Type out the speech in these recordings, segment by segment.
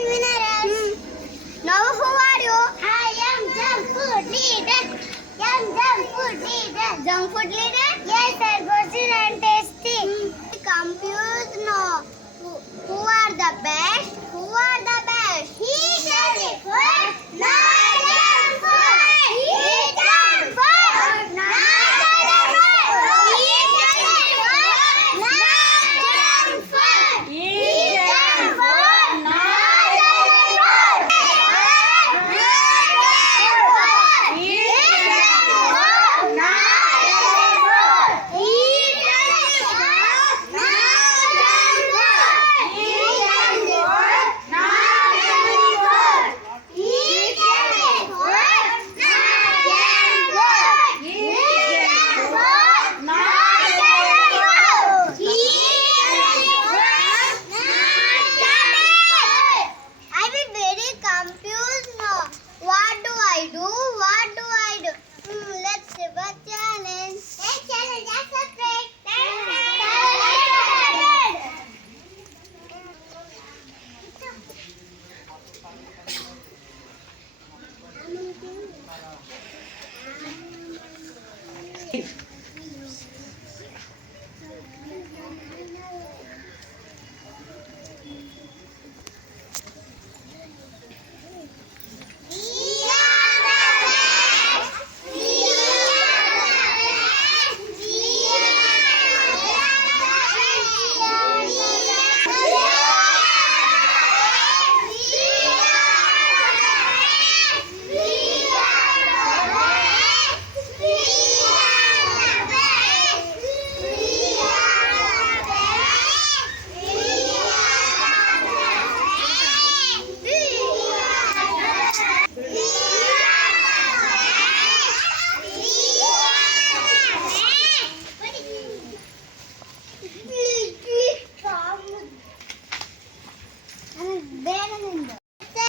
million winners. Now who are you? I am junk food leader. Junk food leader. Junk food leader? Yes, sir. Good and tasty. Confused? No. Who are the best? Who are the best? He does it first. Not junk food. He junk food. Not junk food. He does it first. Not junk food. He junk food. Not junk food. He junk food. Not junk food. He does it first. Not junk food. He junk food. Not junk food. He does it first. Not junk food. He junk food. Not junk food. He does it first. Not junk food. I will very confused now. What do I do? What do I do? Let's have a challenge. Let's challenge. That's separate.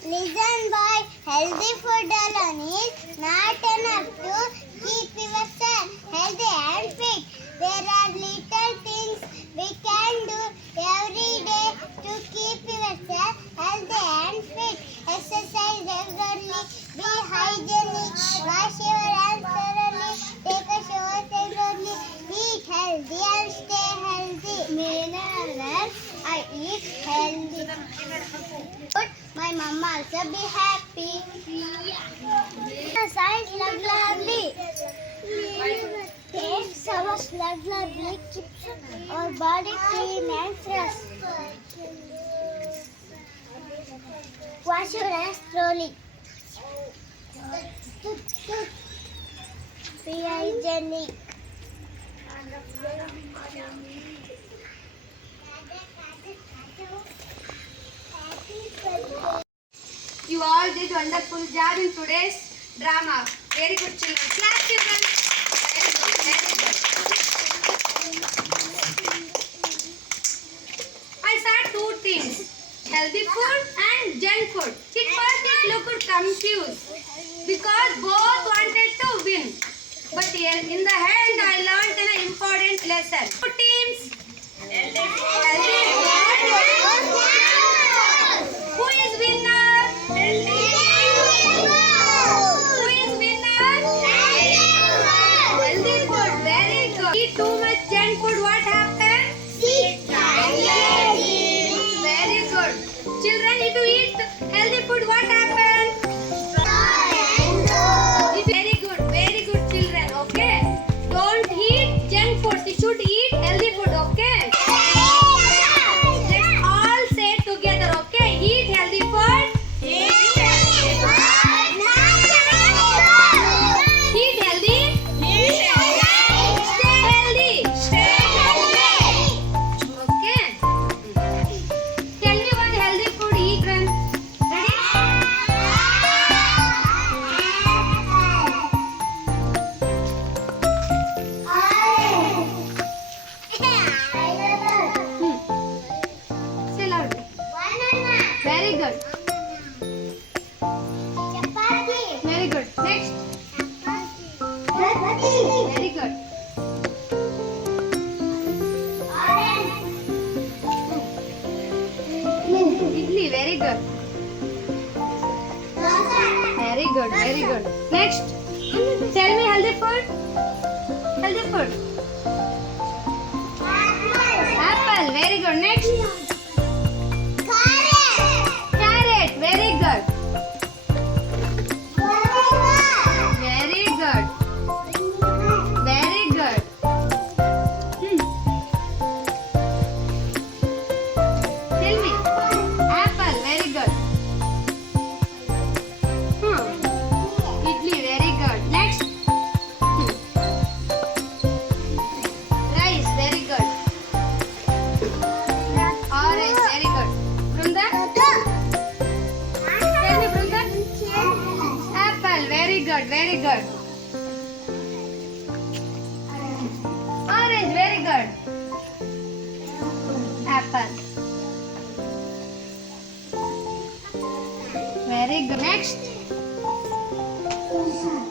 Listen, boy, healthy food alone is not enough to keep yourself healthy and fit. There are little things we can do every day to keep yourself healthy and fit. Exercise regularly, be hygienic, wash your hands thoroughly, take a shower regularly, eat healthy and stay healthy. Mineral, I eat healthy. But my mama also be happy. Exercise regularly. Take showers regularly keeps our body clean and fresh. Wash your hands thoroughly. Be hygienic. You all did wonderful job in today's drama. Very good, children. Clap, children. Very good. Very good. I saw two things: healthy food and junk food. At first, it looked confused because both wanted to win. But in the end, I learned an important lesson. Two teams. Healthy food. Who is winner? Who is winner? Healthy food. Very good. Eat too much junk food. What happens? Very good. Children, if you eat healthy food, what happens? Very good. Very good, children. Okay. Don't eat junk food. You should eat healthy food. Okay. Let's all say together. Okay. Eat healthy food. Eat healthy. Stay healthy. Okay. Tell me one healthy food eat, friend. Ready? good, very good. Next, tell me healthy food. Healthy food. Apple, very good. Next, carrot, very good. Very good. Very good. Tell me, apple, very good. Idli, very good. Next, rice, very good. Orange, very good. Brunda, tell me, Brunda. Apple, very good, very good. Orange, very good. Apple. Very good. Next.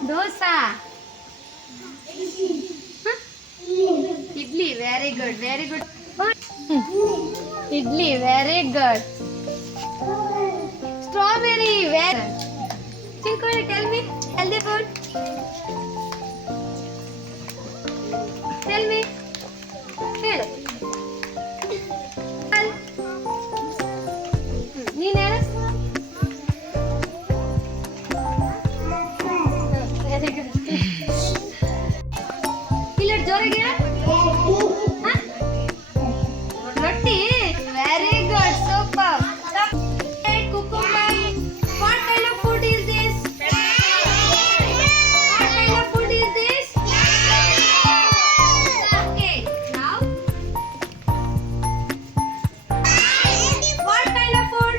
Dosa. Huh? Idli, very good, very good. Idli, very good. Strawberry, very good. Chinku, tell me, healthy food. Tell me. ಹೇಳು ನೀನು ಹೇಳು very good ಇಲ್ಲ ಜೋರಾಗಿ ಹೇಳು ರೊಟ್ಟಿ very good super cucumber what kind of food is this what kind of food is this okay now what kind of food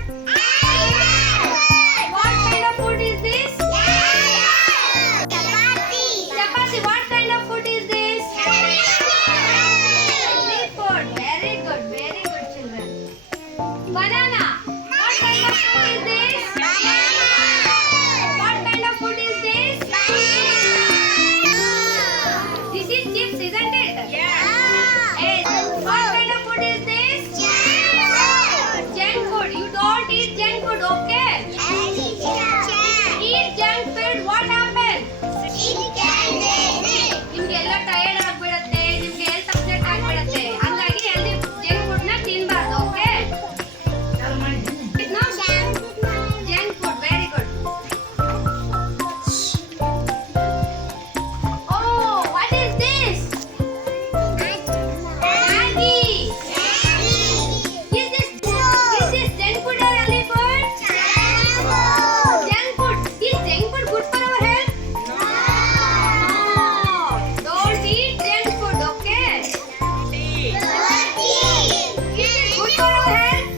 what kind of food is this chapati what kind of food is this healthy food very good children banana what kind of food is this what kind of food is this this is chips isn't it Hey, what kind of food is this junk food you don't eat junk food okay eat junk food what happens ನಿಮ್ಗೆಲ್ಲ tired ಆಗ್ಬಿಡುತ್ತೆ ನಿಮ್ಗೆ health upset ಆಗ್ಬಿಡುತ್ತೆ ಹಂಗಾಗಿ healthy junk food ನ ತಿನ್ಬಾರ್ದು okay junk food very good oh what is this Maggi is this junk food or healthy food junk food is junk food good for our health no don't eat junk food okay is this good for our health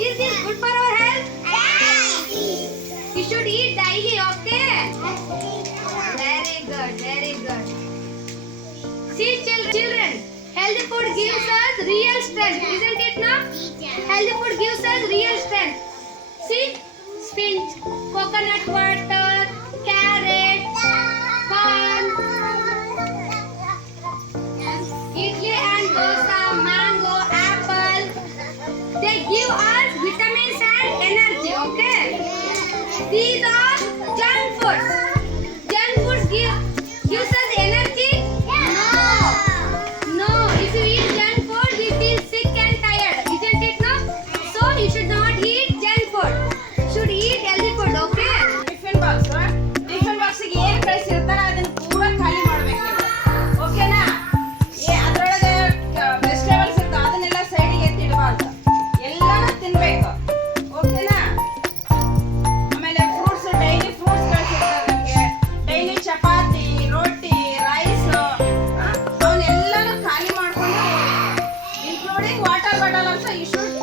is this good for our health you should eat daily okay very good see children healthy food gives us real strength isn't it now healthy food gives us real strength see spinach coconut water carrot corn idli and dosa mango apple they give us vitamins and energy okay these are junk foods gives us energy no if you eat junk food we feel sick and tired isn't it no so you should not eat junk food you should eat healthy food okay tiffin box ಗೆ ಏನ್ ಕಳಿಸಿರ್ತಾರ ಅದನ್ನ ಪೂರಾ ಖಾಲಿ ಮಾಡ್ಬೇಕು ಓಕೆನಾ ಅದ್ರೊಳಗೆ vegetables ಇರ್ತಾವ ಅದನ್ನೆಲ್ಲ ಸೈಡಿಗೆ ಎತ್ತಿಡಬಾರ್ದು ಎಲ್ಲಾನು ತಿನ್ಬೇಕು ಓಕೆನಾ ಆಮೇಲೆ ಫ್ರೂಟ್ಸ್ ಡೈಲಿ ಫ್ರೂಟ್ಸ್ ಕಳಿಸಿರ್ತಾರೆ ನಮಗೆ ಡೈಲಿ ಚಪಾತಿ ರೋಟಿ ರೈಸ್ ಅವನ್ನೆಲ್ಲಾನು ಖಾಲಿ ಮಾಡ್ಕೊಂಡು including water bottle also you should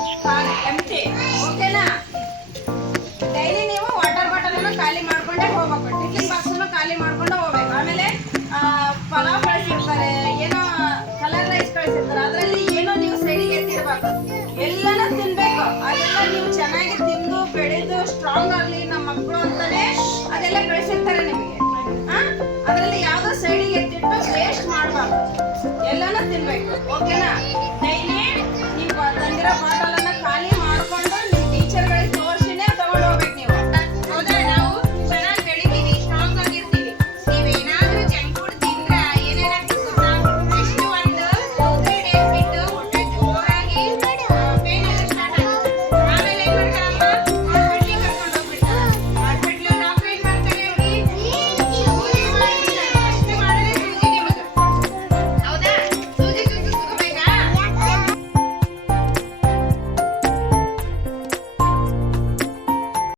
empty ಓಕೆನಾ ಡೈಲಿ ನೀವು ವಾಟರ್ ಬಾಟಲ್ ಅನ್ನು ಖಾಲಿ ಮಾಡ್ಕೊಂಡೇ ಹೋಗ್ಬೇಕು ಟಿಫಿನ್ ಬಾಕ್ಸ್ ಅನ್ನು ಖಾಲಿ ಮಾಡ್ಕೊಂಡು ಹೋಗ್ಬೇಕು ಆಮೇಲೆ ಪಲಾವ್ ಕಳಿಸಿರ್ತಾರೆ ಏನೋ ಕಲರ್ ರೈಸ್ ಕಳಿಸಿರ್ತಾರೆ ಅದರಲ್ಲಿ ಏನೋ ನೀವು ಸೈಡಿಗೆ ಎತ್ತಿಡ್ಬೇಕು ಎಲ್ಲಾನು ತಿನ್ಬೇಕು ಅದೆಲ್ಲ ನೀವು ಚೆನ್ನಾಗಿ ತಿಂದು ಬೆಳೆದು ಸ್ಟ್ರಾಂಗ್ ಆಗಲಿ ನಮ್ಮ ಮಕ್ಕಳು ಅಂತಾನೆ ಅದೆಲ್ಲ ಕಳಿಸಿರ್ತಾರೆ ನಿಮಗೆ ಅದರಲ್ಲಿ ಯಾವ್ದೋ ಸೈಡಿಗೆ ಎತ್ತಿಟ್ಟು ವೇಸ್ಟ್ ಮಾಡಬಾರ್ದು ಎಲ್ಲಾನು ತಿನ್ಬೇಕು ಓಕೆನಾ